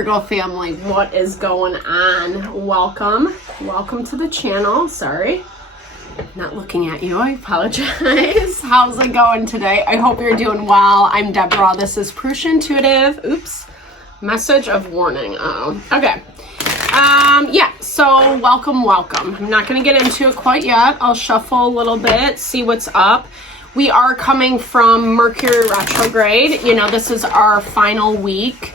Virgo family, what is going on? Welcome to the channel. Sorry, not looking at you, I apologize. How's it going today? I hope you're doing well. I'm Deborah. This is Purusha Intuitive. Oops, message of warning. Okay. Yeah, so welcome. I'm not going to get into it quite yet. I'll shuffle a little bit, see what's up. We are coming from Mercury retrograde. You know, this is our final week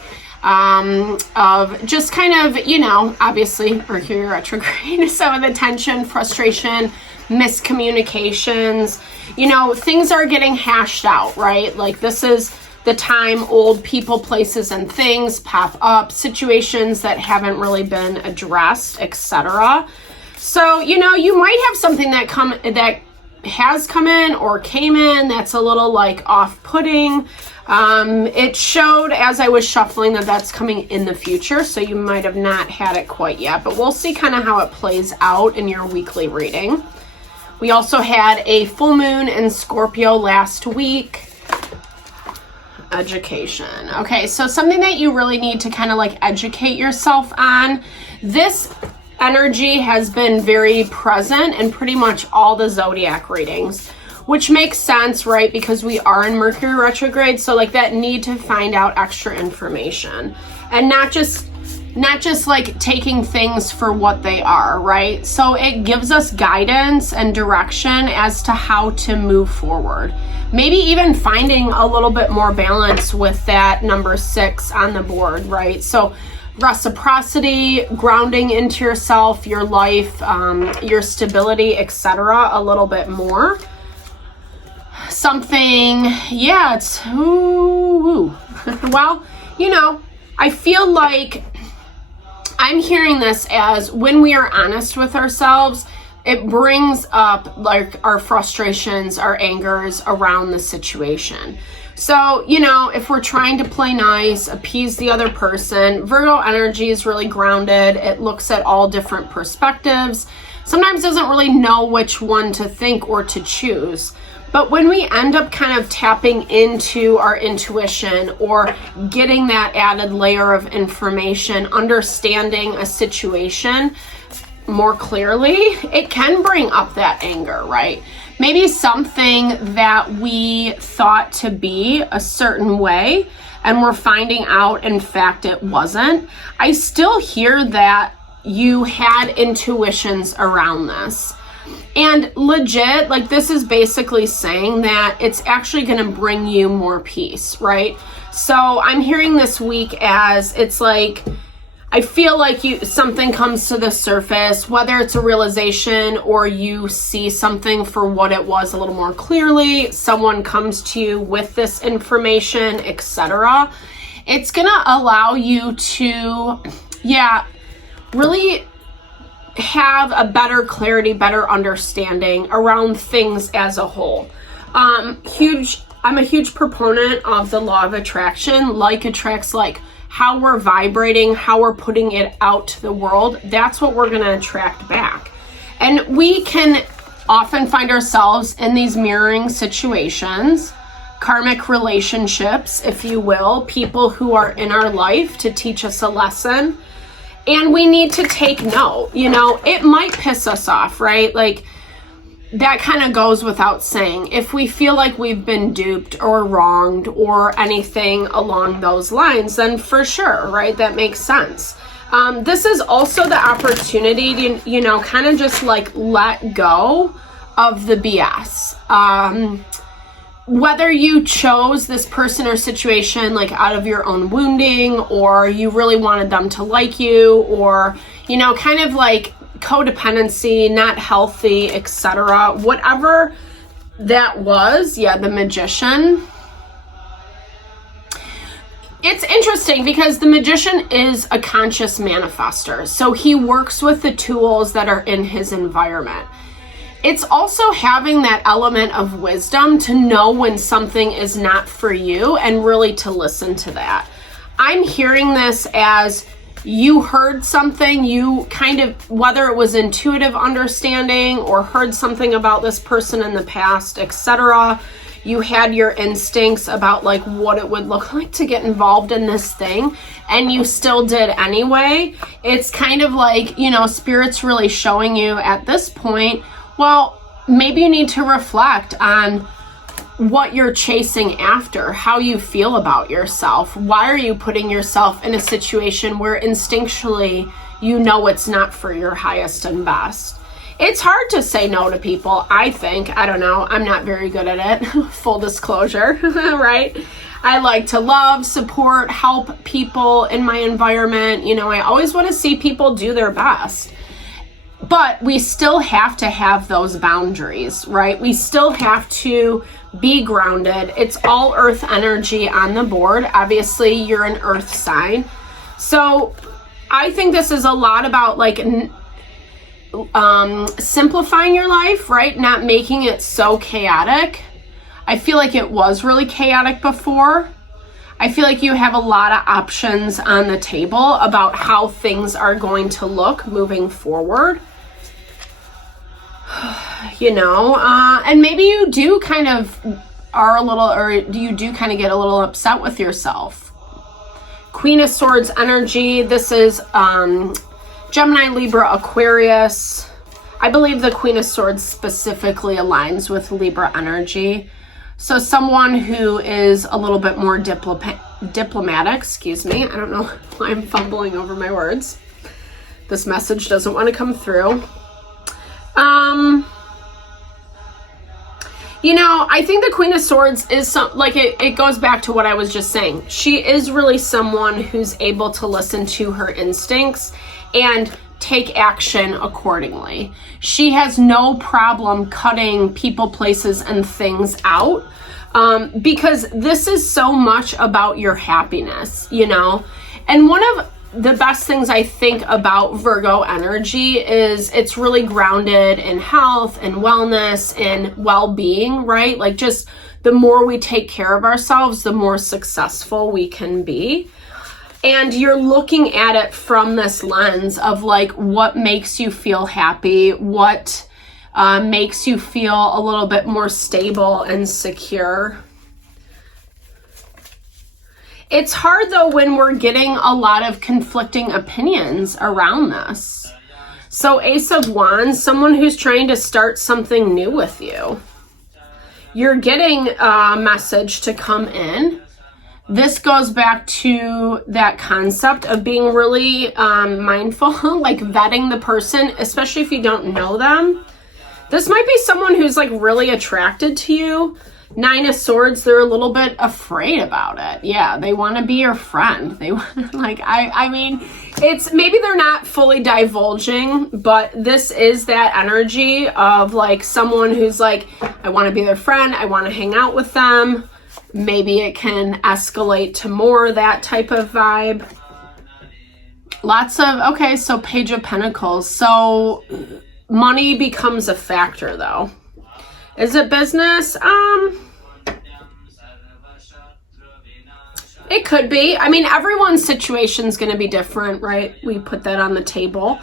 of just kind of, you know, obviously Mercury retrograde, some of the tension, frustration, miscommunications, you know, things are getting hashed out, right? Like this is the time old people, places, and things pop up, situations that haven't really been addressed, etc. So, you know, you might have something that has come in or came in that's a little like off-putting. It showed as I was shuffling that that's coming in the future, so you might have not had it quite yet, but we'll see kind of how it plays out in your weekly reading. We also had a full moon in Scorpio last week. Education. Okay, so something that you really need to kind of like educate yourself on. This energy has been very present in pretty much all the zodiac readings, which makes sense, right? Because we are in Mercury retrograde, so like that need to find out extra information and not just like taking things for what they are, right? So it gives us guidance and direction as to how to move forward. Maybe even finding a little bit more balance with that number 6 on the board, right? So reciprocity, grounding into yourself, your life, your stability, etc. a little bit more. Something, yeah, it's, ooh. Well, you know, I feel like I'm hearing this as when we are honest with ourselves, it brings up like our frustrations, our angers around the situation. So, you know, if we're trying to play nice, appease the other person, Virgo energy is really grounded. It looks at all different perspectives. Sometimes doesn't really know which one to think or to choose. But when we end up kind of tapping into our intuition or getting that added layer of information, understanding a situation more clearly, it can bring up that anger, right? Maybe something that we thought to be a certain way and we're finding out, in fact, it wasn't. I still hear that you had intuitions around this. And legit, like this is basically saying that it's actually going to bring you more peace, right? So I'm hearing this week as it's like, I feel like something comes to the surface, whether it's a realization or you see something for what it was a little more clearly, someone comes to you with this information, etc. It's going to allow you to, really have a better clarity, better understanding around things as a whole. I'm a huge proponent of the law of attraction. Like attracts like. How we're vibrating, how we're putting it out to the world, that's what we're going to attract back. And we can often find ourselves in these mirroring situations, karmic relationships, if you will, people who are in our life to teach us a lesson. And we need to take note. You know, it might piss us off, right? Like, that kind of goes without saying. If we feel like we've been duped or wronged or anything along those lines, then for sure, right? That makes sense. This is also the opportunity to, you know, kind of just like let go of the BS. Whether you chose this person or situation like out of your own wounding, or you really wanted them to like you, or, you know, kind of like codependency, not healthy, etc. Whatever that was, the Magician. It's interesting because the Magician is a conscious manifester, so he works with the tools that are in his environment. It's also having that element of wisdom to know when something is not for you and really to listen to that. I'm hearing this as you heard something, you kind of, whether it was intuitive understanding or heard something about this person in the past, etc., you had your instincts about like what it would look like to get involved in this thing, and you still did anyway. It's kind of like, you know, Spirit's really showing you at this point, well, maybe you need to reflect on what you're chasing after, how you feel about yourself. Why are you putting yourself in a situation where instinctually you know it's not for your highest and best? It's hard to say no to people, I think. I don't know. I'm not very good at it. Full disclosure, right? I like to love, support, help people in my environment. You know, I always want to see people do their best. But we still have to have those boundaries, right? We still have to be grounded. It's all earth energy on the board. Obviously, you're an earth sign. So I think this is a lot about like simplifying your life, right? Not making it so chaotic. I feel like it was really chaotic before. I feel like you have a lot of options on the table about how things are going to look moving forward. You know, and maybe you do kind of are a little, or you do kind of get a little upset with yourself. Queen of Swords energy. This is Gemini, Libra, Aquarius. I believe the Queen of Swords specifically aligns with Libra energy. So someone who is a little bit more diplomatic, excuse me. I don't know why I'm fumbling over my words. This message doesn't want to come through. You know, I think the Queen of Swords is it goes back to what I was just saying. She is really someone who's able to listen to her instincts and take action accordingly. She has no problem cutting people, places, and things out, because this is so much about your happiness, you know? And one of the best things I think about Virgo energy is it's really grounded in health and wellness and well-being, right? Like, just the more we take care of ourselves, the more successful we can be. And you're looking at it from this lens of like, what makes you feel happy? What makes you feel a little bit more stable and secure? It's hard though when we're getting a lot of conflicting opinions around this. So Ace of Wands, someone who's trying to start something new with you. You're getting a message to come in. This goes back to that concept of being really mindful, like vetting the person, especially if you don't know them. This might be someone who's like really attracted to you. 9 of Swords, they're a little bit afraid about it. Yeah, they want to be your friend. They want like, I mean, it's maybe they're not fully divulging, but this is that energy of like someone who's like, I want to be their friend. I want to hang out with them. Maybe it can escalate to more that type of vibe. Lots of, okay, so Page of Pentacles. So money becomes a factor though. Is it business? It could be. I mean, everyone's situation is going to be different, right? We put that on the table.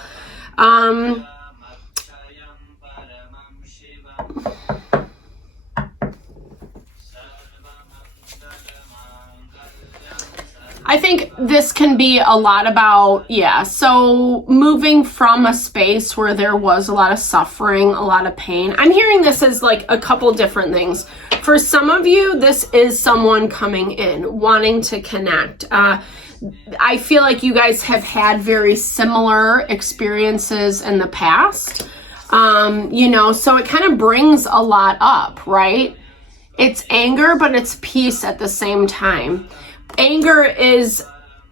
I think this can be a lot about, so moving from a space where there was a lot of suffering, a lot of pain. I'm hearing this as like a couple different things. For some of you, this is someone coming in, wanting to connect. I feel like you guys have had very similar experiences in the past, you know, so it kind of brings a lot up, right? It's anger, but it's peace at the same time. Anger is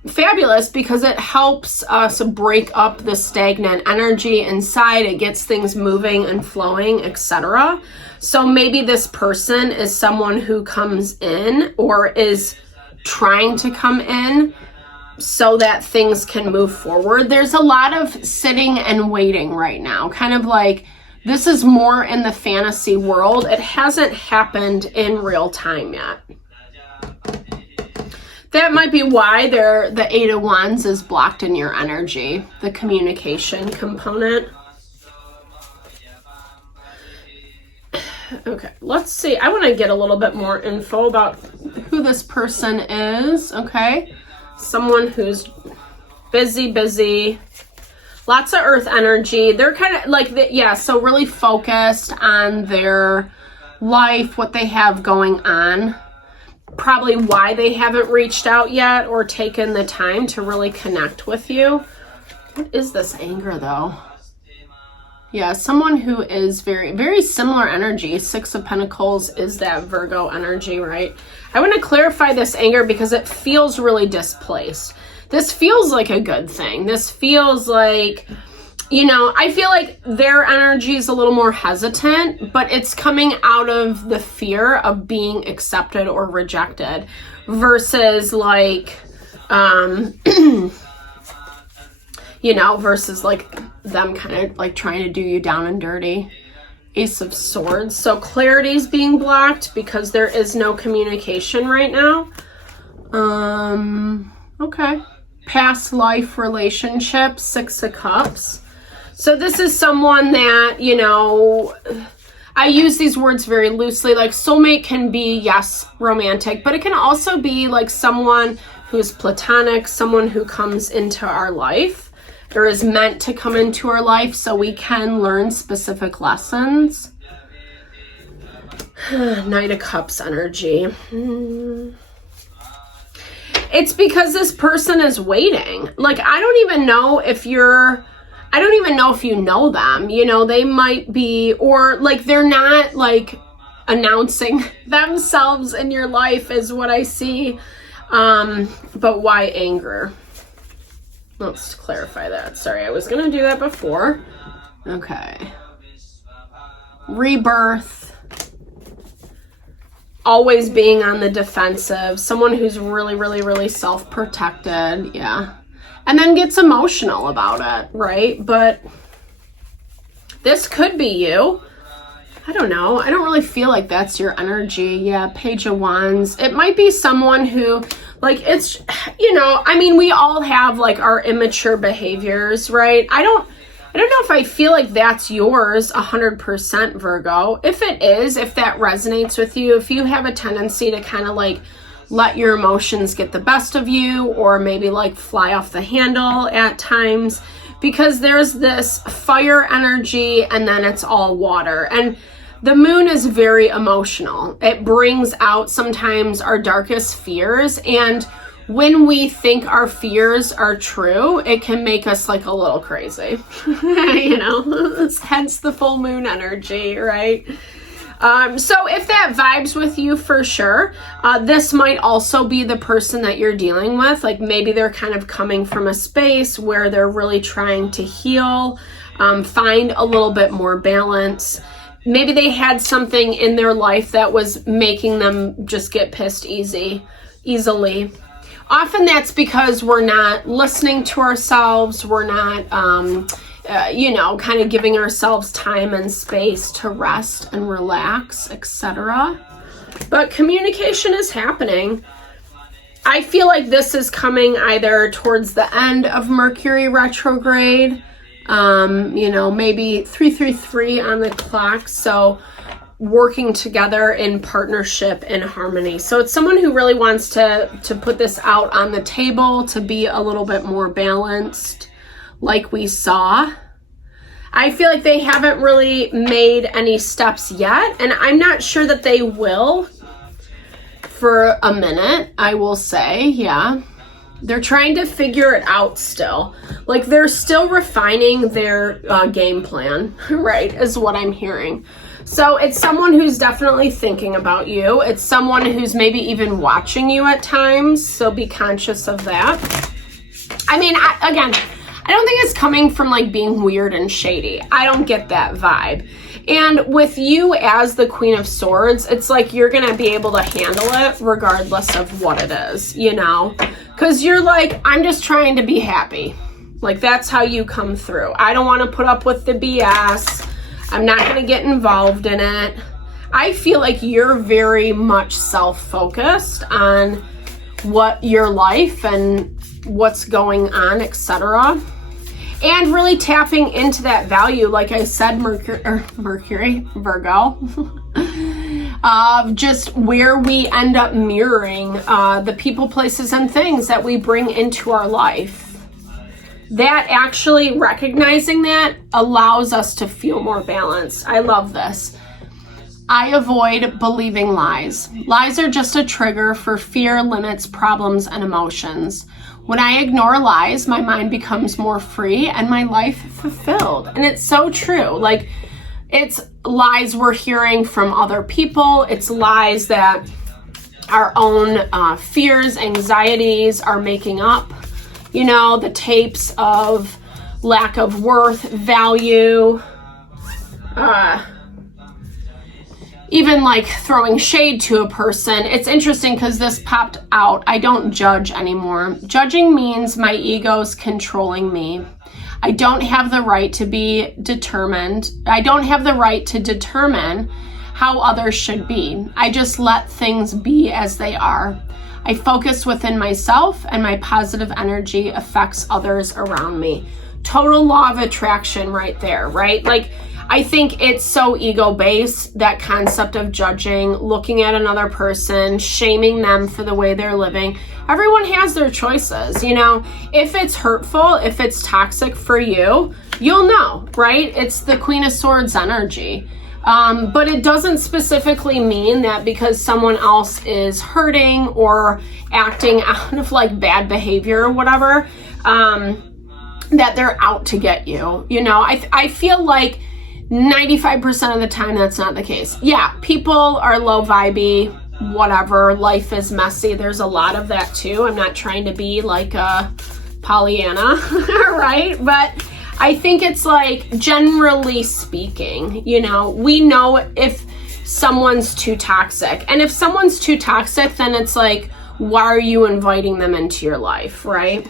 fabulous because it helps us break up the stagnant energy inside. It gets things moving and flowing, etc. So maybe this person is someone who comes in or is trying to come in so that things can move forward. There's a lot of sitting and waiting right now, kind of like this is more in the fantasy world. It hasn't happened in real time yet. That might be why the 8 of Wands is blocked in your energy, the communication component. Okay, let's see. I want to get a little bit more info about who this person is, okay? Someone who's busy. Lots of earth energy. They're kind of like, so really focused on their life, what they have going on. Probably why they haven't reached out yet or taken the time to really connect with you. What is this anger, though? Yeah, someone who is very, very similar energy. 6 of Pentacles is that Virgo energy, right? I want to clarify this anger because it feels really displaced. This feels like a good thing. This feels like, I feel like their energy is a little more hesitant, but it's coming out of the fear of being accepted or rejected versus like, versus like them kind of like trying to do you down and dirty. Ace of Swords. So clarity is being blocked because there is no communication right now. Okay. Past life relationship, 6 of Cups. So this is someone that, I use these words very loosely. Like soulmate can be, yes, romantic, but it can also be like someone who's platonic, someone who comes into our life or is meant to come into our life so we can learn specific lessons. Knight of Cups energy. It's because this person is waiting. Like, I don't even know if you know them. They might be, or like they're not like announcing themselves in your life is what I see. But why anger? Let's clarify that. Sorry, I was going to do that before. Okay. Rebirth. Always being on the defensive. Someone who's really, really, really self-protected. Yeah. And then gets emotional about it, right? But this could be you. I don't know. I don't really feel like that's your energy. Yeah, Page of Wands. It might be someone who, like, it's, we all have, like, our immature behaviors, right? I don't know if I feel like that's yours 100%, Virgo. If it is, if that resonates with you, if you have a tendency to kind of, like, let your emotions get the best of you or maybe, like, fly off the handle at times, because there's this fire energy and then it's all water. And the moon is very emotional. It brings out sometimes our darkest fears. And when we think our fears are true, it can make us like a little crazy. Hence the full moon energy, right? So if that vibes with you, for sure, this might also be the person that you're dealing with. Like maybe they're kind of coming from a space where they're really trying to heal, find a little bit more balance. Maybe they had something in their life that was making them just get pissed easily. Often that's because we're not listening to ourselves. We're not, kind of giving ourselves time and space to rest and relax, etc. But communication is happening. I feel like this is coming either towards the end of Mercury retrograde, maybe 333 on the clock. So working together in partnership and harmony. So it's someone who really wants to put this out on the table, to be a little bit more balanced, like we saw. I feel like they haven't really made any steps yet, and I'm not sure that they will for a minute, I will say. Yeah. They're trying to figure it out still. Like they're still refining their game plan, right, is what I'm hearing. So it's someone who's definitely thinking about you. It's someone who's maybe even watching you at times, so be conscious of that. I don't think it's coming from like being weird and shady. I don't get that vibe. And with you as the Queen of Swords, it's like you're going to be able to handle it regardless of what it is, Because you're like, I'm just trying to be happy. Like that's how you come through. I don't want to put up with the BS. I'm not going to get involved in it. I feel like you're very much self-focused on what your life and what's going on, etc. And really tapping into that value, like I said, Mercury, Virgo, of just where we end up mirroring the people, places, and things that we bring into our life. That actually recognizing that allows us to feel more balanced. I love this. I avoid believing lies. Lies are just a trigger for fear, limits, problems, and emotions. When I ignore lies, my mind becomes more free and my life fulfilled. And it's so true. Like, it's lies we're hearing from other people. It's lies that our own fears, anxieties are making up. You know, the tapes of lack of worth, value, even like throwing shade to a person. It's interesting because this popped out. I don't judge anymore. Judging means my ego's controlling me. I don't have the right to be determined. I don't have the right to determine how others should be. I just let things be as they are. I focus within myself and my positive energy affects others around me. Total law of attraction right there, right? Like, I think it's so ego-based, that concept of judging, looking at another person, shaming them for the way they're living. Everyone has their choices, you know? If it's hurtful, if it's toxic for you, you'll know, right? It's the Queen of Swords energy. But it doesn't specifically mean that because someone else is hurting or acting out of like bad behavior or whatever, that they're out to get you. You know, I feel like 95% of the time that's not the case. Yeah, people are low vibey, whatever, life is messy. There's a lot of that too. I'm not trying to be like a Pollyanna, right? But I think it's like, generally speaking, you know, we know if someone's too toxic. And if someone's too toxic, then it's like, why are you inviting them into your life, right?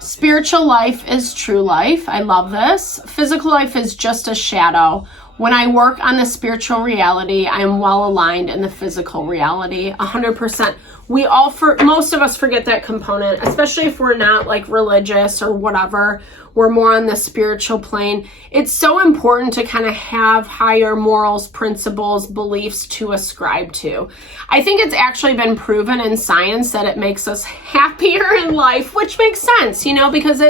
Spiritual life is true life. I love this. Physical life is just a shadow. When I work on the spiritual reality, I am well aligned in the physical reality, 100%. Most of us forget that component, especially if we're not like religious or whatever. We're more on the spiritual plane. It's so important to kind of have higher morals, principles, beliefs to ascribe to. I think it's actually been proven in science that it makes us happier in life, which makes sense, you know, because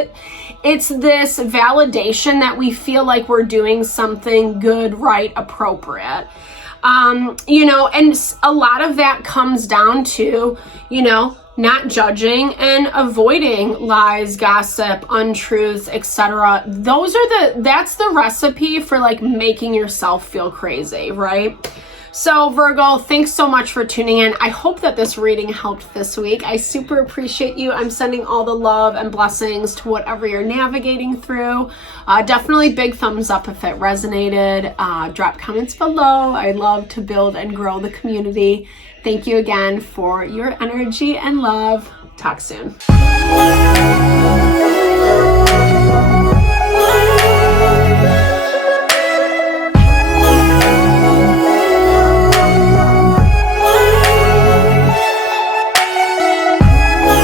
it's this validation that we feel like we're doing something good, right, appropriate. You know, and a lot of that comes down to, you know, not judging and avoiding lies, gossip, untruths, etc. That's the recipe for like making yourself feel crazy, right? So Virgo, thanks so much for tuning in. I hope that this reading helped this week. I super appreciate you. I'm sending all the love and blessings to whatever you're navigating through. Definitely big thumbs up if it resonated. Drop comments below. I love to build and grow the community. Thank you again for your energy and love. Talk soon.